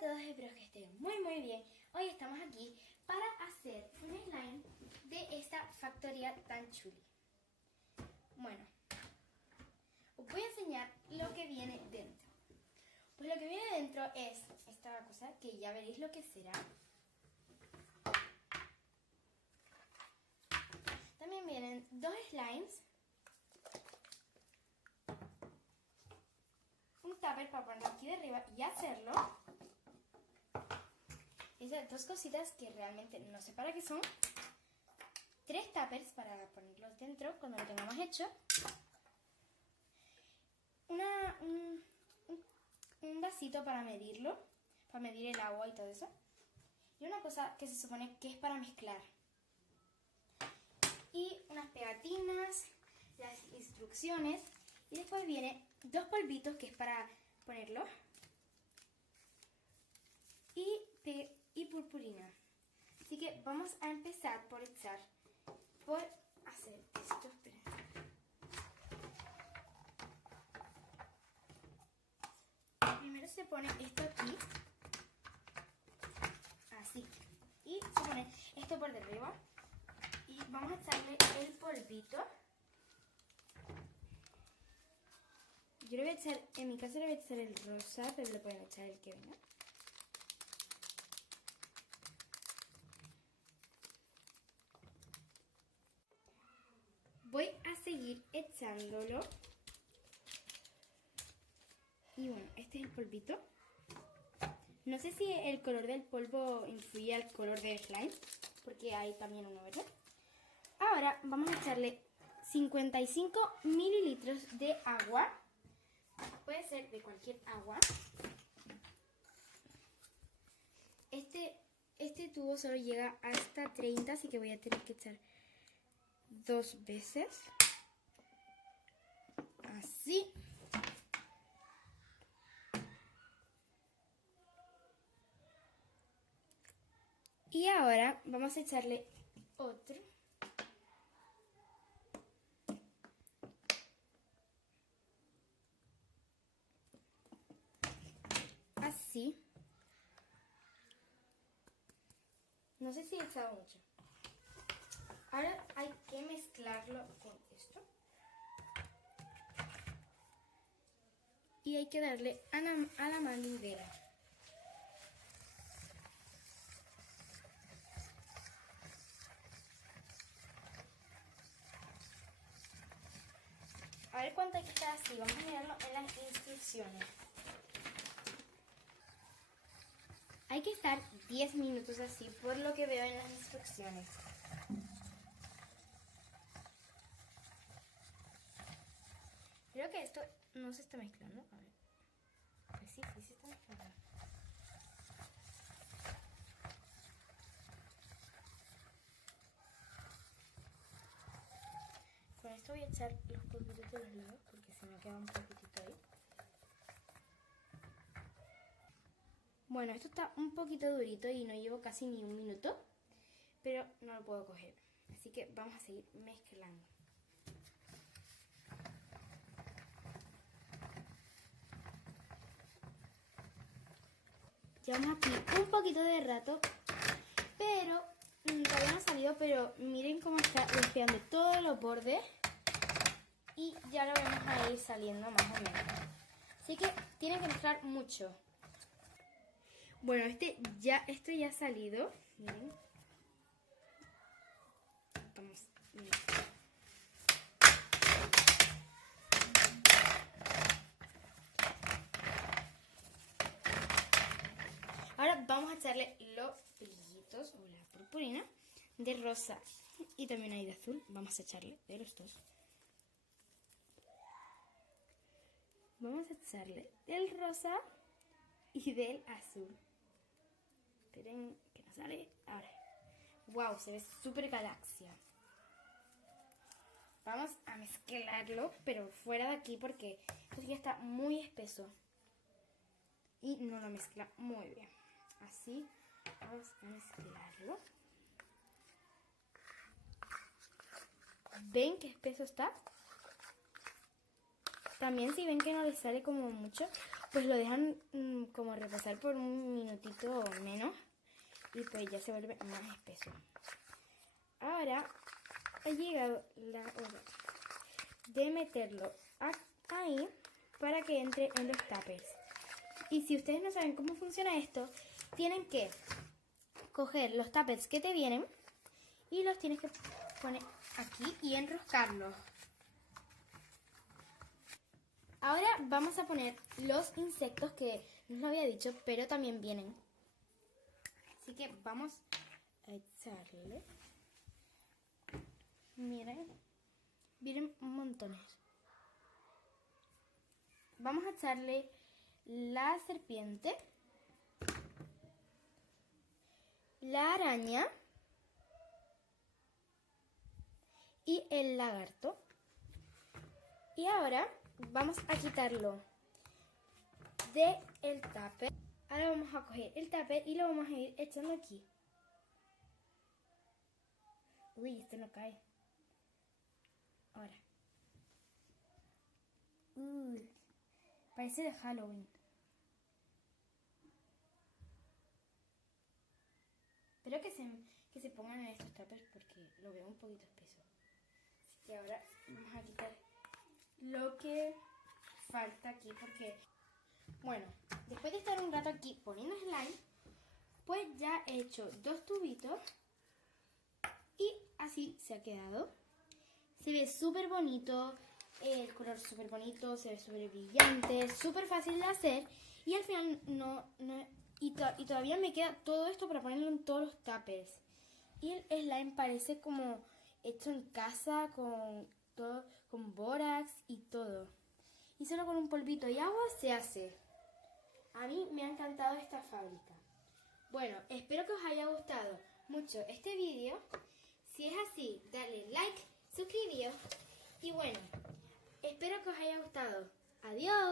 todos, espero que estén muy bien. Hoy estamos aquí para hacer un slime de esta factoría tan chuli. Bueno, os voy a enseñar lo que viene dentro. Pues lo que viene dentro es esta cosa que ya veréis lo que será. También vienen dos slimes, un tupper para ponerlo aquí de arriba y hacerlo. Esas dos cositas que realmente no sé para qué son. 3 tuppers para ponerlos dentro cuando lo tengamos hecho. Un vasito para medirlo, para medir el agua y todo eso. Y una cosa que se supone que es para mezclar. Y unas pegatinas, las instrucciones. Y después viene 2 polvitos que es para ponerlo. Y purpurina. Así que vamos a empezar por hacer esto. Esperen. Primero se pone esto aquí. Así. Y se pone esto por arriba. Y vamos a echarle el polvito. Yo le voy a echar, en mi caso le voy a echar el rosa, pero le pueden echar el que venga. Voy a seguir echándolo. Y bueno, este es el polvito. No sé si el color del polvo influye al color del slime, porque hay también uno verde. Ahora vamos a echarle 55 mililitros de agua. Puede ser de cualquier agua. Este tubo solo llega hasta 30, así que voy a tener que echar 2 veces. Así. Y ahora vamos a echarle otro. Así. No sé si he echado mucho. Ahora hay que mezclarlo con esto. Y hay que darle a la manivela. A ver cuánto hay que estar así. Vamos a mirarlo en las instrucciones. Hay que estar 10 minutos así, por lo que veo en las instrucciones. Creo que esto no se está mezclando. A ver. Pues sí se está mezclando. Con esto voy a echar los polvitos de los lados porque se me queda un poquitito ahí. Bueno, esto está un poquito durito y no llevo casi ni un minuto, pero no lo puedo coger. Así que vamos a seguir mezclando. Llevamos aquí un poquito de rato, pero todavía no ha salido, pero miren cómo está limpiando todos los bordes y ya lo vamos a ir saliendo más o menos. Así que tienen que mezclar mucho. Bueno, esto ya ha salido. Miren. Vamos. Miren. Ahora vamos a echarle los brillitos o la purpurina de rosa y también hay de azul. Vamos a echarle de los dos. Vamos a echarle del rosa y del azul. Esperen que no sale. Ahora. Wow, se ve súper galaxia. Vamos a mezclarlo, pero fuera de aquí porque esto ya está muy espeso. Y no lo mezcla muy bien. Así, vamos a mezclarlo. ¿Ven qué espeso está? También si ven que no les sale como mucho, pues lo dejan como reposar por un minutito o menos. Y pues ya se vuelve más espeso. Ahora ha llegado la hora de meterlo ahí para que entre en los tuppers. Y si ustedes no saben cómo funciona esto, tienen que coger los tuppers que te vienen y los tienes que poner aquí y enroscarlos. Ahora vamos a poner los insectos que no os lo había dicho, pero también vienen. Así que vamos a echarle. Miren, vienen montones. Vamos a echarle la serpiente, la araña y el lagarto. Y ahora vamos a quitarlo del tupper. Ahora vamos a coger el tupper y lo vamos a ir echando aquí. Uy, este no cae. Ahora. Parece de Halloween. Espero que se pongan en estos tuppers porque lo veo un poquito espeso. Así que ahora vamos a quitar lo que falta aquí porque, bueno, después de estar un rato aquí poniendo slime, pues ya he hecho 2 tubitos y así se ha quedado. Se ve súper bonito, el color súper bonito, se ve súper brillante, súper fácil de hacer y al final y todavía me queda todo esto para ponerlo en todos los tuppers. Y el slime parece como hecho en casa con todo, con bórax y todo. Y solo con un polvito y agua se hace. A mí me ha encantado esta fábrica. Bueno, espero que os haya gustado mucho este vídeo. Si es así, dale like, suscribíos y bueno, espero que os haya gustado. Adiós.